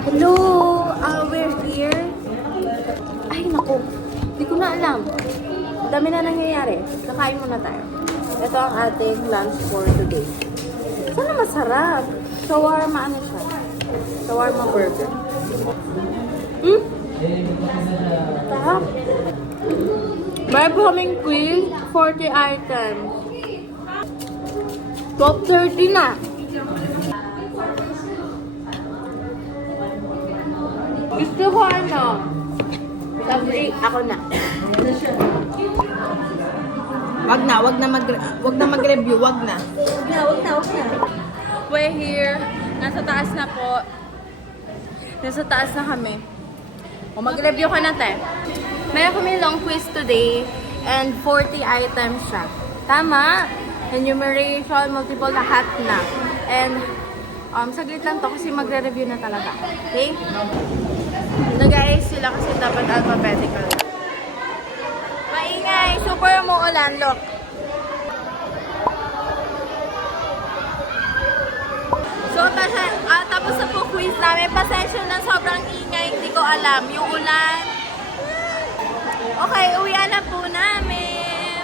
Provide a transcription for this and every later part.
Hello! We're here. Ay, naku. Hindi ko na alam. Ang dami na nangyayari. Kakain muna tayo. Ito ang ating lunch for today. Sana masarap. Shawarma ano siya? Shawarma burger. Sarap. Meron po kaming quiz. 40 items. 12:30 na. Gusto ko ano? Sabri, ako na. Wag na mag-review, wag na. Wag na. We're here. Nasa taas na po. Nasa taas na kami. O, mag-review ka na, te. Meron kami long quiz today and 40 items siya. Tama? Enumeration, multiple, lahat na. And, saglit lang to kasi magre-review na talaga. Okay? Nag-ayos sila kasi dapat alphabetical. Maingay! Super umuulan, look. So, tapos na po quiz namin. Pasensya na sobrang ingay. Hindi ko alam. Yung ulan. Okay, uwian na po namin.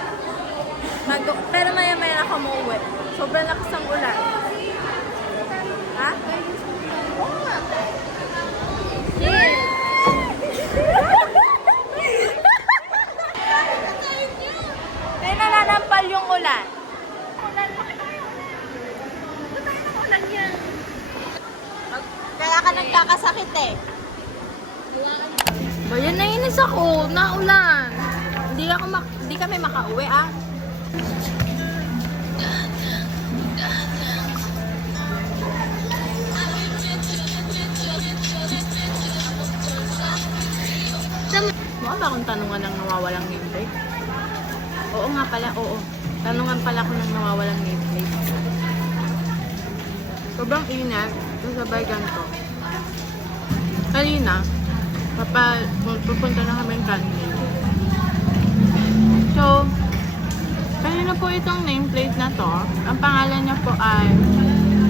Pero maya-maya ako umuwi. Sobrang lakas ng ulan. Ha? Oo nga. Yes. Kaya nananampal yung ulan. Kaya ka nagkakasakit eh. Bayan, nainis ako. Naulan. Hindi kami makauwi ah. Mukha ba akong tanungan ng nawawalang nameplate? Oo nga pala, oo. Tanungan pala ako ng nawawalang nameplate. Sobrang inat, kasabay ganito. Kanina, pupunta na kami ng canteen. So, kanina po itong nameplate na to. Ang pangalan niya po ay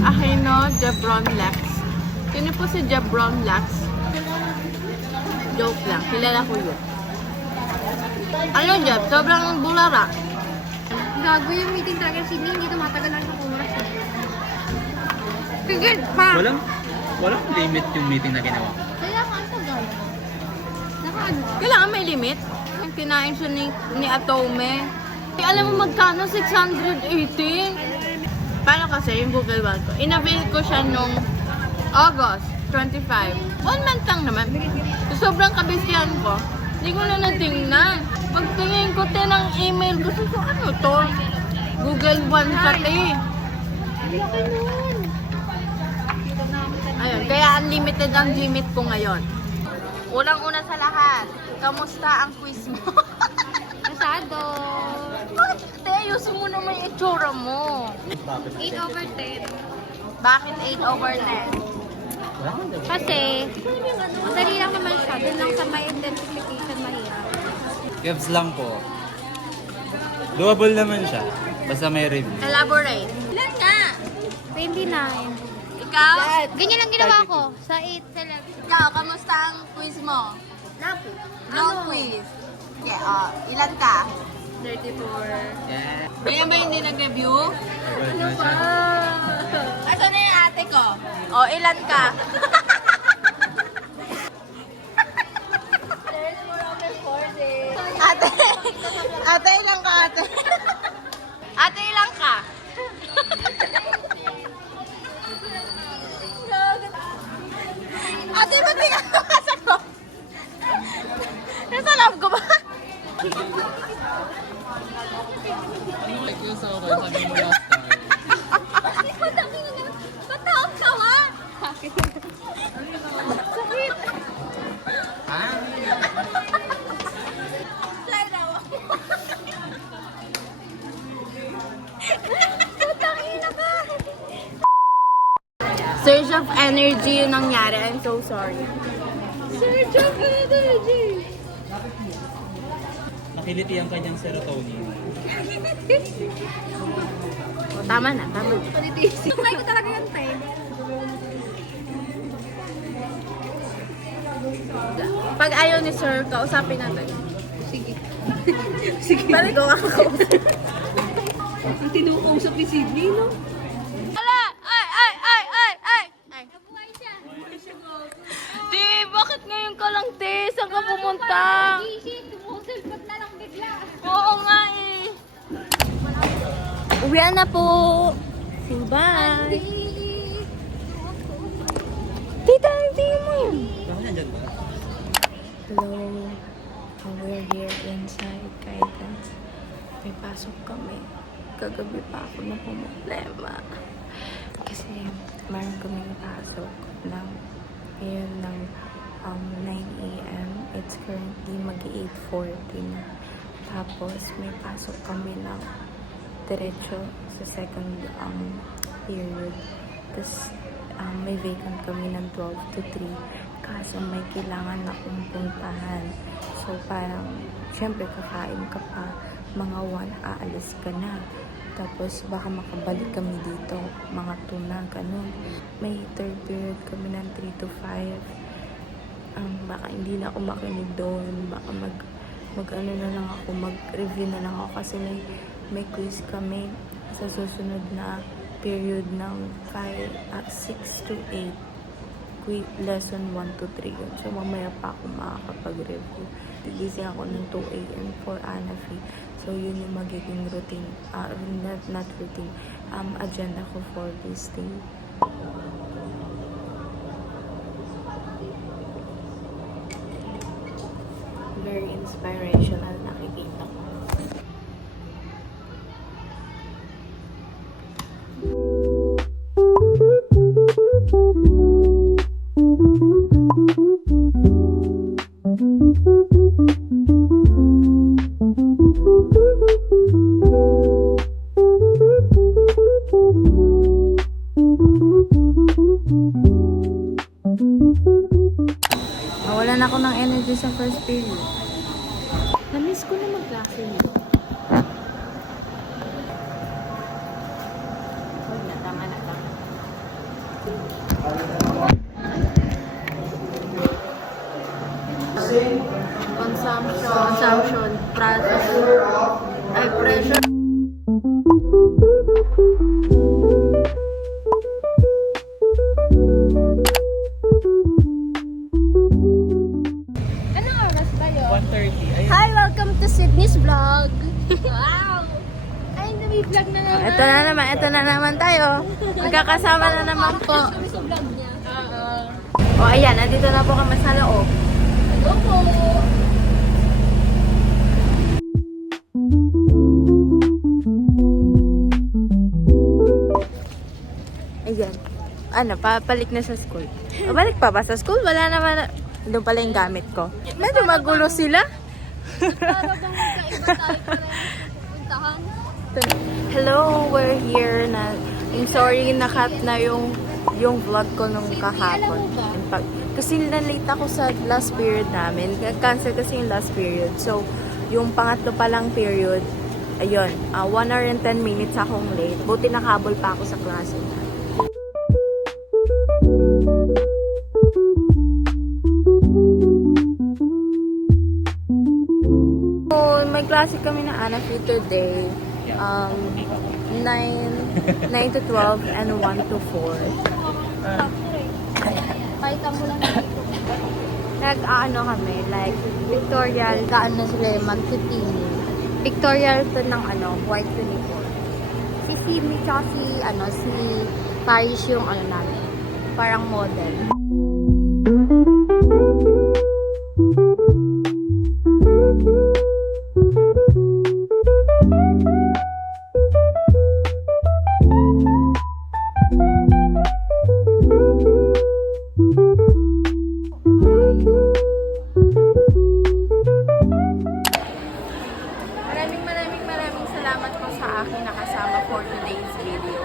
Aquino Jebron Lex. Sino po si Jebron Lex? Joke lang, kilala ko yun. Ano Jeb? Sobrang bulara. Gago yung meeting talaga si Sydney, hindi tumatagal lang ng oras. Figured pa! Walang limit yung meeting na ginawa. Kaya nga, ang tagal. Naka-ano? Kailangan may limit. Ang kinain siya ni Atome. Alam mo magkano? 618? Paano kasi yung Google One ko? Inavail ko siya nung August 25. 1 month lang naman. So, sobrang kabisyan ko. Hindi ko na natingnan. Pagtingin ko ng email ko, so ano to? Google One siya Laki nun! Ayun, kaya unlimited ang limit ko ngayon. Unang-una sa lahat, kamusta ang quiz mo? Masado! Bakit? Te, ayusin mo naman yung itsura mo. 8/10. Bakit 8/10? Kasi, madali lang naman siya. Doon lang sa may identification mahirap. Kevs lang po. Doable naman siya. Basta may review. Elaborate. Ilan nga? 29. Ikaw? Ganyan lang ginawa ko. Sa 8 sa 11. Ikaw, kamusta ang quiz mo? Napo. Long quiz. Yeah, ilan ka? 34. Yeah. Ganyan ba hindi nag-review? Ano ba? Asa na yung ate ko? O, ilan ka? Ate, ilan ka ate? Ate, ilan ka? Ate, ba't di ka sumasagot? Nasa love ko ba? Sabi mo last time. Ba't taong tawa? Ha? Slide daw ako. Surge of energy yung nangyari. I'm so sorry. Surge of energy! Nakiliti ang kanyang serotonin. O, tama na, tama na. Try ko talaga yung time. Pag ayaw ni sir, kausapin natin. Sige. Balik ko kakausap. Ang tinuusap ni Sydney, no? Ala! Ay! Nabuhay siya. Di, bakit ngayon ka lang, te? Saan ka pumunta? Easy, tumusulpot na lang bigla. Oo nga eh. Uwian na po. Bye. Tita, hindi mo yun. Hello. We're here inside guidance. May pasok kami. Kagabi pa ako na problema. Kasi meron kaming pasok ng ngayon ng 9 a.m. It's currently mag-8:40 na. Tapos may pasok kami ng diretso sa second period. Tapos may vacant kami ng 12 to 3. Kaso may kailangan na akong puntahan. So parang, syempre kakain ka pa. Mga 1, aalis ka na. Tapos baka makabalik kami dito. Mga 2 na, ganun. May third period kami ng 3 to 5. Baka hindi na ako makinig doon. Baka mag-ano na lang ako, mag-review na lang ako kasi may quiz kami sa susunod na period ng 6 to 8. Lesson 1 to 3 yun. So, mamaya pa ako makakapag-review. Tigising ako ng 2 a.m. for Anafi. So, yun yung magiging routine. Not routine. Agenda ko for this day. Very inspirational nakikita ko. Nawalan ako ng energy sa first period. Na-miss ko na mag-klase nito. Huwag na, tama na. Consumption, pressure. Anong oras ba yun? 1:30. Ayun. Hi, welcome to Sydney's vlog. Wow! Ay, nami-vlog na naman. Ito na naman tayo. Magkakasama na naman po. Kami sa vlog niya. O ayan, nandito na po kami sa loob. Hello po! Ayan. Papalik na sa school. Balik pa ba sa school? Wala naman. Doon pala yung gamit ko. Medyo magulo sila. Para bang magkaiba tayo para puntahan? Hello, we're here na. I'm sorry, nakat na yung vlog ko nung kahapon. Kasi na-late ako sa last period namin. Cancel kasi yung last period. So, yung pangatlo palang period, ayun, 1 hour and 10 minutes akong late. Buti nakabol pa ako sa klase na. So, may klase kami na Anafi today. 9 to 12 and 1 to 4. Kahit mo lang dito. Nag-ano kami, like, pictorial, kaano sila mag-15. Pictorial to ng white uniform. Si Simi tsaka si Paris yung namin. Parang model. Maraming salamat po sa aking nakasama for today's video.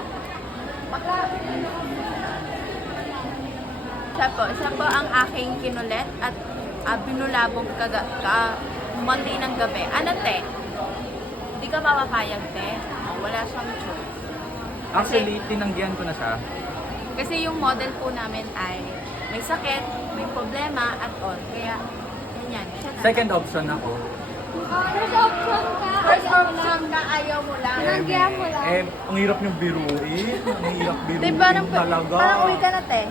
Siya po ang aking kinulit at binulabog Monday ng gabi. Ano te? Hindi ka papapayag te? Wala siyang choice. Actually, tinanggihan ko na siya. Kasi yung model po namin ay may sakit, may problema, at all. Kaya, ganyan. Second option ako. First option ka. First option ka, ayaw mo lang. Nagya mo lang. Ang hirap niyong biruin. Ang hirap biruin Di, parang talaga. uwi ka na, te.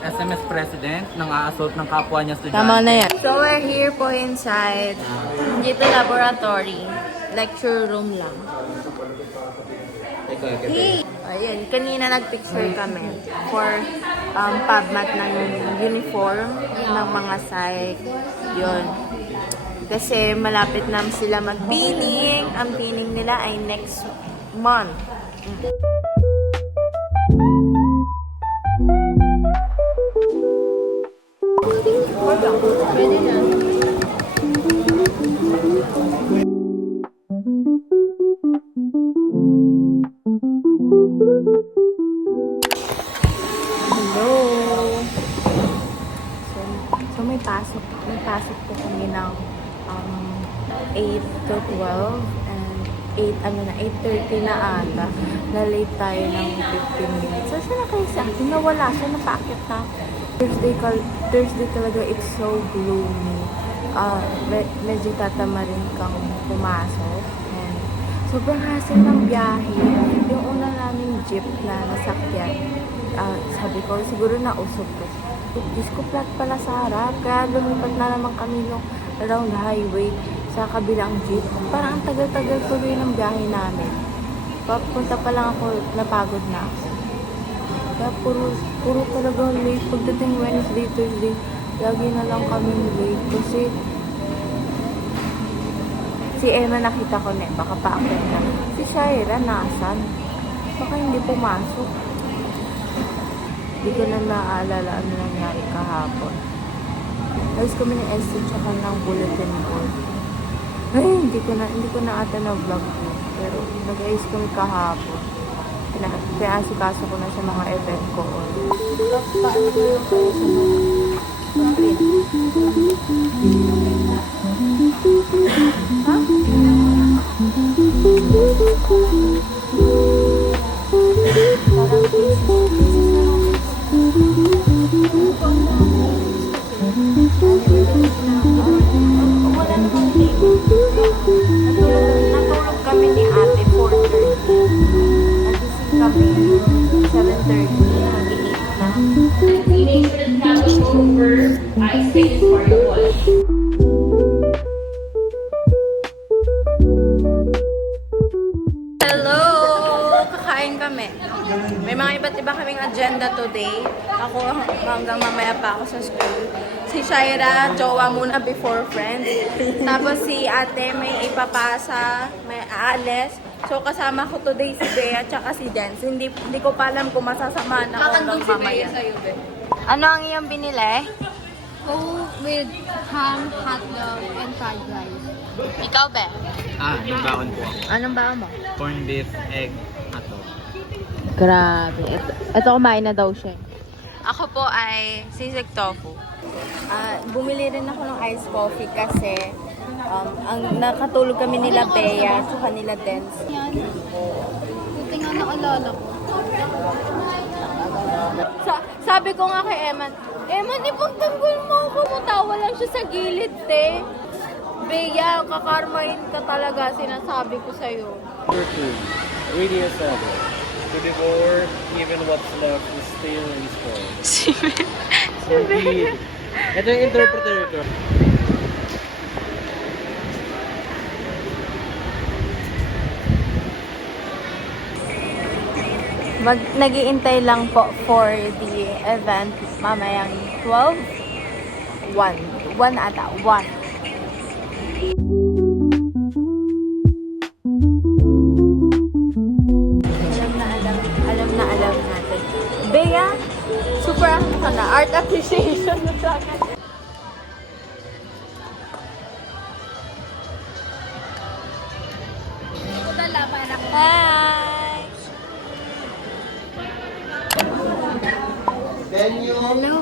SMS president nang a-assault ng kapwa niya estudyante. Tama na yan. So, we're here po inside. Dito laboratory. Lecture room lang. Hey! Ayun, kanina nag-picture kami for PubMat ng uniform ng mga psych. Yun. Kasi malapit na sila mag-pinning. Ang pinning nila ay next month. Pwede na. Hello. So may pasok po kami ng 8 to 12 and 8:30 na ata. Na-late tayo ng 15 minutes. So siya na kayo sa akin, nawala siya, napakit na. Thursday talaga, it's so gloomy. Medyo tatamarin kang pumasok. And sobrang hassle ng biyahe. Yung una naming jeep na nasakyan, sabi ko, siguro nausok ko. Diyos ko, flat pala sa harap. Kaya lumipat na naman kami nung around highway sa kabilang jeep. Parang ang tagal-tagal tuloy ng biyahe namin. Papunta pa lang ako, napagod na ako. Kaya puro talaga late. Pagdating Wednesday, Thursday, lagi na lang kami late. Kasi si Emma nakita ko na, baka pa-akin na. Si Shaira, nasan? Baka hindi pumasok. Hindi ko na naaalala ano nangyari kahapon. Ayos kami ng SC tsaka ng bulletin board. Ay, hindi ko na ata na-vlog ko. Pero nag-ayos kami kahapon. Pinasikaso ko na sa mga event ko. Paano ko yung kayo sa mga print? Ha? Parang thesis na lang. Wala namang late. Natulog kami ni ate 4:30. Kami 7:30, mag-8 na. Waiting for the time to go over, I space for your watch. Hello! Kakain kami. May mga iba't iba kaming agenda today. Ako hanggang mamaya pa ako sa school. Si Shaira, jowa muna before friends. Tapos si ate may ipapasa, may aalis. So kasama ko today si Bea at si Dance. Hindi ko pa alam kung masasamahan ako hanggang mamaya. Ano ang iyong binili? Go with ham, hotdog, and fried rice. Ikaw, Be? Yung baon po ako. Anong baon mo? Corn beef, egg, ato. Grabe. Ito kumain na daw siya. Ako po ay sisig tofu. Bumili rin ako ng iced coffee kasi ang nakatulog kami nila Bea at nila Dance. Yan. Buti nga naalala ko. Sabi ko nga kay Eman, ipagtanggol mo ako, mutawa lang siya sa gilid, te. Bea, kakarmahin ka talaga, sinasabi ko sa'yo. Number 2, read yourself. To devour even what's left is still restored. Read. Ito yung interpreter ko. Nag-iintay lang po for the event mamayang 12? 1 ata, 1. Alam natin. Bea, super ano ka na, art appreciation na sa akin. Hi! Hello!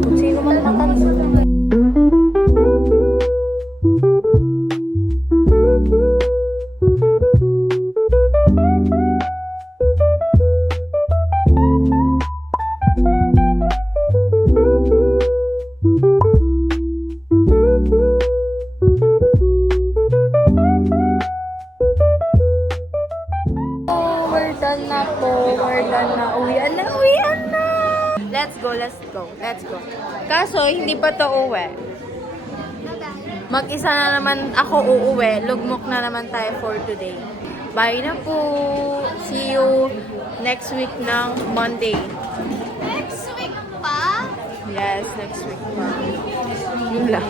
Kung sino man matanong. go. Let's go. Kaso, hindi pa to uwi. Mag-isa na naman ako uuwi. Lugmok na naman tayo for today. Bye na po. See you next week ng Monday. Next week pa? Yes, next week pa. Yun lang.